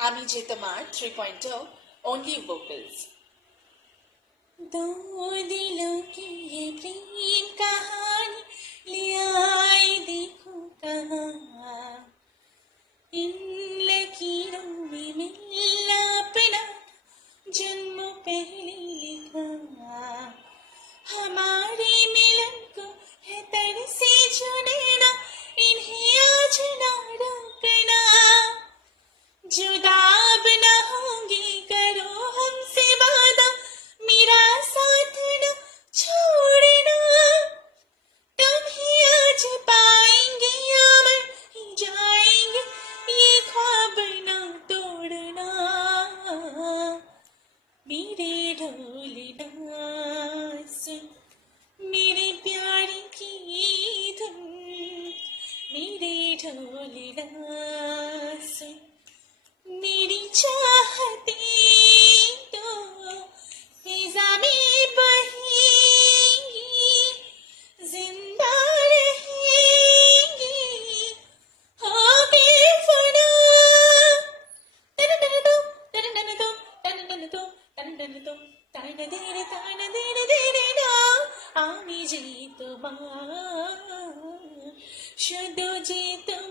আমি যে তোমার 3.0 only vocals। दो दिलों की ये प्रेम कहानी ले आई देखो कहाँ, इन लकीरों में मिलना अपना जन्मों पहले लिखा, हमारे मिलन को है तरसे जुड़ना, इन्हें आज ना रोकना, जुदा अब ना होंगे करो हमसे वादा, मेरा साथ न छोड़ना, तुम ही आज पाएंगे अमर ही जाएंगे, ये ख्वाब ना तोड़ना, मेरे ढोलना सुन, मेरे प्यार की धुन, मेरे ढोलना सुन, मेरी चाहते तो फिजा में बहेंगी, जिंदा रहेंगी, होके फना, तन-तन-तुम, तन-तन-तुम, तन-तन-तुम, तन-तन-तुम, ताना-देरे-ताना-देरे-देरे-ना, আমি যে তোমার শুধু যে তোমার